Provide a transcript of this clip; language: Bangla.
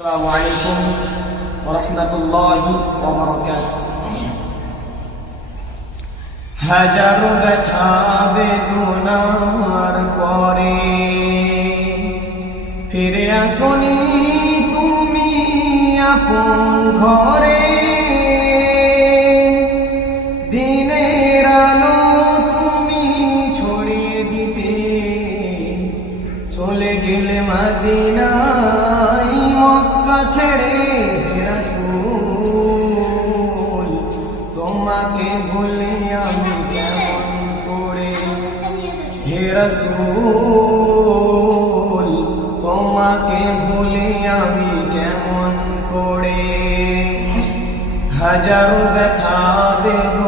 আসসালামু আলাইকুম ওয়া রাহমাতুল্লাহি ওয়া বারাকাতুহু। হাজারো ব্যথা বেদনার পরে ফিরে আসনি তুমি আপন ঘরে। দিনের আলো তুমি ছড়িয়ে দিতে চলে গেলে মদিনায় মক্কা ছেড়ে। হে রাসূল তোমাকে ভুলে আমি কেমন করে, হে রাসূল তোমাকে ভুলে আমি কেমন করে। হাজারো ব্যথা বেদনা